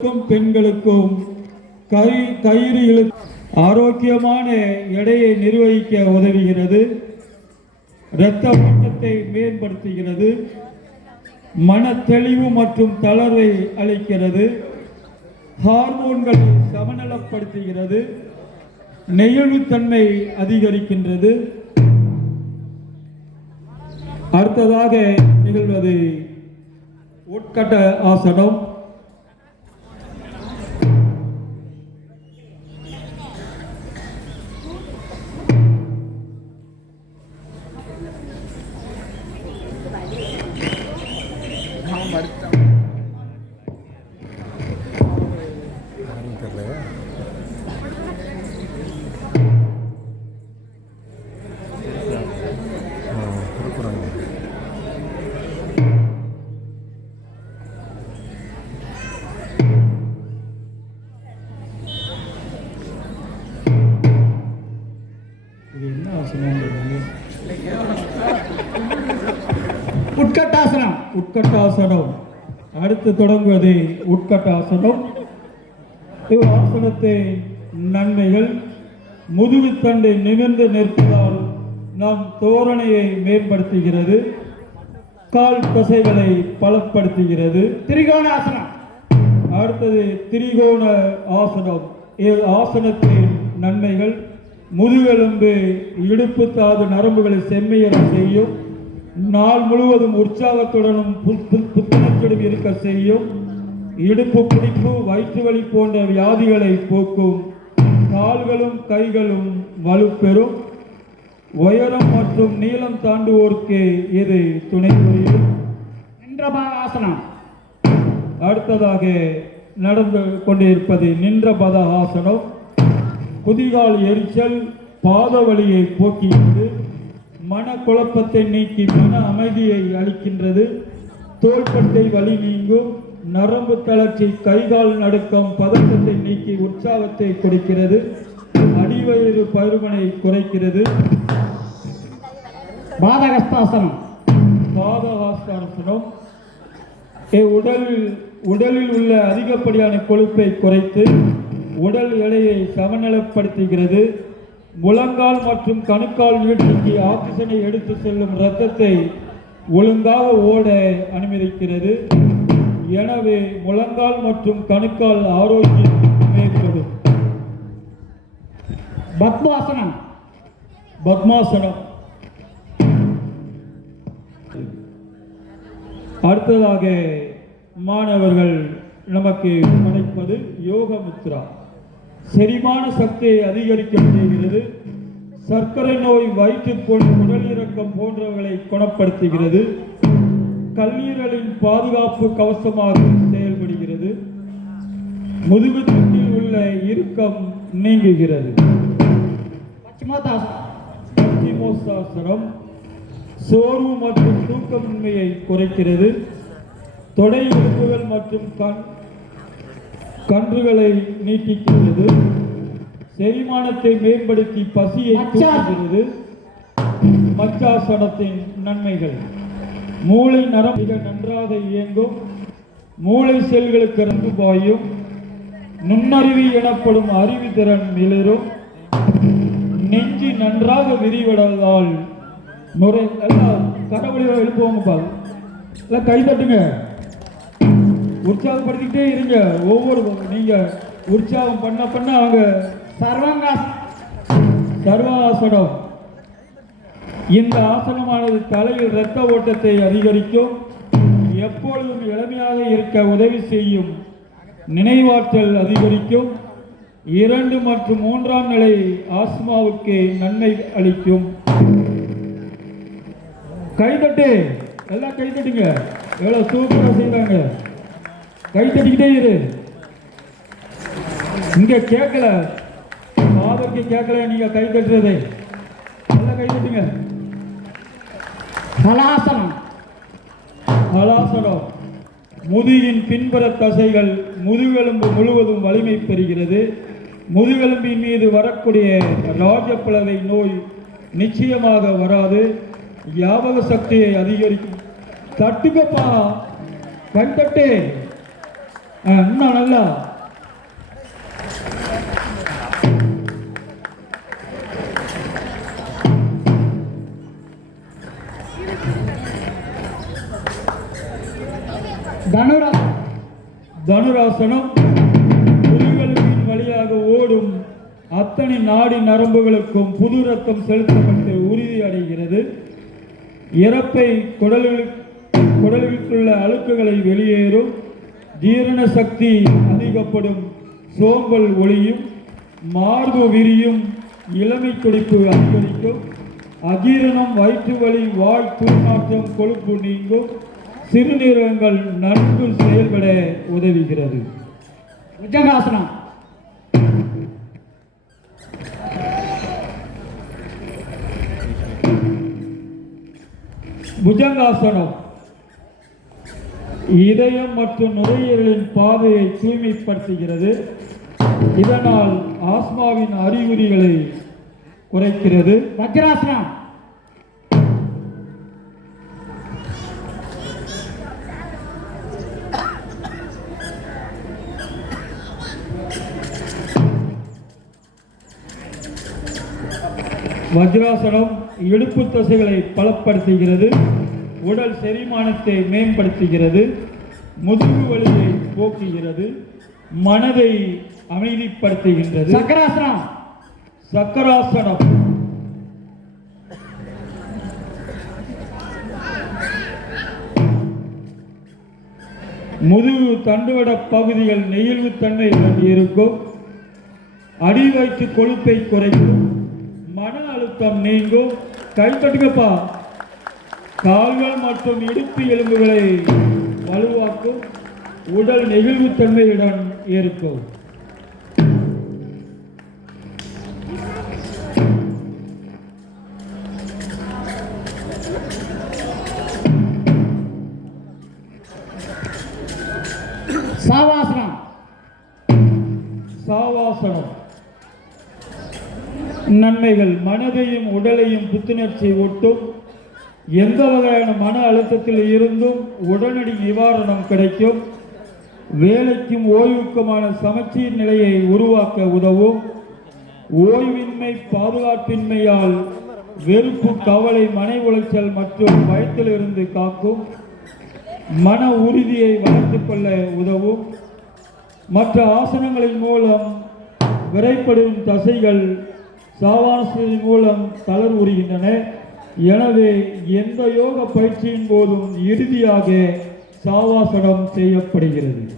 பெண்களுக்கும் கயிறு ஆரோக்கியமான எடையை நிர்வகிக்க உதவுகிறது. இரத்த ஓட்டத்தை மேம்படுத்துகிறது. மன தெளிவு மற்றும் தளர்வை அளிக்கிறது. ஹார்மோன்களை சமநலப்படுத்துகிறது. நெகிழ்வுத்தன்மை அதிகரிக்கின்றது. அடுத்ததாக நிகழ்வது உட்கட்ட ஆசனம். உட்கட்டாசனம். உட்கட்டாசனம் அடுத்து தொடங்குவது உட்கட்டாசனம். ஆசனத்தின் நன்மைகள்: முதுகுத்தண்டை நிமிர்ந்து நிற்பதால் நம் தோரணையை மேம்படுத்துகிறது. கால் தசைகளை பலப்படுத்துகிறது. திரிகோணாசனம். அடுத்தது திரிகோண ஆசனம். ஆசனத்தின் நன்மைகள்: முதுகெலும்பு இடுப்பு தாது நரம்புகளை செம்மையற செய்யும். நாள் முழுவதும் உற்சாகத்துடனும் புத்துணர்ச்சியுடன் இருக்க செய்யும். இடுப்பு பிடிப்பு, வயிற்று வலி போன்ற வியாதிகளை போக்கும். கால்களும் கைகளும் வலுப்பெறும். உயரம் மற்றும் நீளம் தாண்டுவோருக்கு இது துணை புரியும். நின்ற பதாசனம். அடுத்ததாக நடந்து கொண்டிருப்பது நின்ற பதாசனம். குதிகால் எரிச்சல், பாத வலியை போக்குகிறது. மன குழப்பத்தை நீக்கி மன அமைதியை அளிக்கின்றது. தோள்பட்டை வலி நீங்கும். நரம்பு தளர்ச்சி, கைகால் நடுக்கம், பதட்டத்தை நீக்கி உற்சாகத்தை கொடுக்கிறது. அடிவயிறு பருமனை குறைக்கிறது. பாதகஸ்தாசனம். பாதகாஸ்தாசனம் உடலில் உள்ள அதிகப்படியான கொழுப்பை குறைத்து உடல் எடையை சமநலப்படுத்துகிறது. முழங்கால் மற்றும் கணுக்கால் வீழ்ச்சிக்கு ஆக்சிஜனை எடுத்து செல்லும் இரத்தத்தை ஒழுங்காக ஓட அனுமதிக்கிறது. எனவே முழங்கால் மற்றும் கணுக்கால் ஆரோக்கியம் மேம்படும். பத்மாசனம். பத்மாசனம் அடுத்ததாக மாணவர்கள் நமக்கு கிடைப்பது யோக முத்ரா. செரிமான சக்தியை அதிகரிக்க செய்கிறது. சர்க்கரை நோய், வயிற்றுப்புண், உடலிறக்கம் போன்றவர்களை குணப்படுத்துகிறது. கல்லீரலின் பாதுகாப்பு கவசமாக செயல்படுகிறது. முதுகுத்தண்டில் உள்ள இறுக்கம் நீங்குகிறது. பச்சிமோத்தாசனம் சோர்வு மற்றும் தூக்கமின்மையை குறைக்கிறது. தொடை உறுப்புகள் மற்றும் கன்றுகளை நீட்டிக்கிறது. செரிமானத்தை மேம்படுத்தி பசியை தூண்டுகிறது. மச்சாசனத்தின் நன்மைகள்: மூளை நரம்பு நன்றாக இயங்கும். மூளை செல்களுக்கு ரத்து பாயும். நுண்ணறிவு எனப்படும் அறிவு திறன் மிளரும். நெஞ்சு நன்றாக விரிவடைவதால் நுரை எல்லாம் கடவுளை எழுப்புவாங்க. எல்லாம் கை தட்டுங்க. உற்சாகப்படுத்திக்கிட்டே இருங்க. ஒவ்வொரு நீங்க உற்சாகம் பண்ண பண்ண அவங்க சர்வாசனம். இந்த ஆசனமானது தலையில் இரத்த ஓட்டத்தை அதிகரிக்கும். எப்பொழுதும் இளமையாக இருக்க உதவி செய்யும். நினைவாற்றல் அதிகரிக்கும். 2 மற்றும் 3ஆம் நிலை ஆஸ்மாவுக்கு நன்மை அளிக்கும். கைதட்டு. எல்லாம் கைதட்டுங்க. எவ்வளவு சூப்பரா செய்வாங்க. கை தட்டிக்கிட்டே இரு. இங்க கேட்கல, பாதருக்கு கேட்கல, நீங்க கை தட்டுறது. நல்லா கை தட்டுங்க. ஹலாசனம். ஹலாசனம் முதுகின் பின்புற தசைகள், முதுகெலும்பு முழுவதும் வலிமை பெறுகிறது. முதுகெலும்பின் மீது வரக்கூடிய ராஜப்பிளவை நோய் நிச்சயமாக வராது. ஞாபக சக்தியை அதிகரிக்கும். தட்டுக்கப்பா, கண்தட்டு. இன்னும் நல்லா. தனுராசனம் முதுகெலும்பின் வழியாக ஓடும் அத்தனை நாடி நரம்புகளுக்கும் புது ரத்தம் செலுத்தப்பட்டு உறுதி அடைகிறது. இறப்பை குடலுக்குள்ள அழுக்குகளை வெளியேறும். ஜீரண சக்தி அதிகப்படும். சோம்பல் ஒளியும். மார்பு விரியும். இளமை துடிப்பு அதிகரிக்கும். அஜீரணம், வயிற்று வலி, வாய் துர்நாற்றம், கொழுப்பு நீங்கும். சிறுநீரகங்கள் நன்கு செயல்பட உதவுகிறது. புஜங்காசனம். புஜங்காசனம் இதயம் மற்றும் நுரையீரலின் பாதையை தூய்மைப்படுத்துகிறது. இதனால் ஆஸ்மாவின் அறிகுறிகளை குறைக்கிறது. வஜ்ராசனம். வஜ்ராசனம் இடுப்பு தசைகளை பலப்படுத்துகிறது. உடல் செரிமானத்தை மேம்படுத்துகிறது. முதுகு வலியை போக்குகிறது. மனதை அமைதிப்படுத்துகின்றது. சக்கராசனம். சக்கராசனம் முதுகு தண்டுவட பகுதிகள் நெகிழ்வு தன்மையுடன் இருக்கும். அடி வயிற்று கொழுப்பை குறைக்கும். மன அழுத்தம் நீங்கும். கை தட்டுங்கப்பா. கால்கள் மற்றும் இடுப்பு எலும்புகளை வலுவாக்கும். உடல் நெகிழ்வுத்தன்மையுடன் இருக்கும். சாவாசனம். சாவாசனம் நன்மைகள். மனதையும் உடலையும் புத்துணர்ச்சி ஊட்டும். எந்த வகையான மன அழுத்தத்தில் இருந்தும் உடனடி நிவாரணம் கிடைக்கும். வேலைக்கும் ஓய்வுக்குமான சமச்சீர் நிலையை உருவாக்க உதவும். ஓய்வின்மை, பாதுகாப்பின்மையால் வெறுப்பு, கவலை, மன உளைச்சல் மற்றும் பயத்திலிருந்து காக்கும். மன உறுதியை வளர்த்துக் கொள்ள உதவும். மற்ற ஆசனங்களின் மூலம் விரைப்படும் தசைகள் சாவாசனத்தின் மூலம் தளர்வுறுகின்றன. எனவே எந்த யோக பயிற்சியின் போதும் இறுதியாக சாவாசனம் செய்யப்படுகிறது.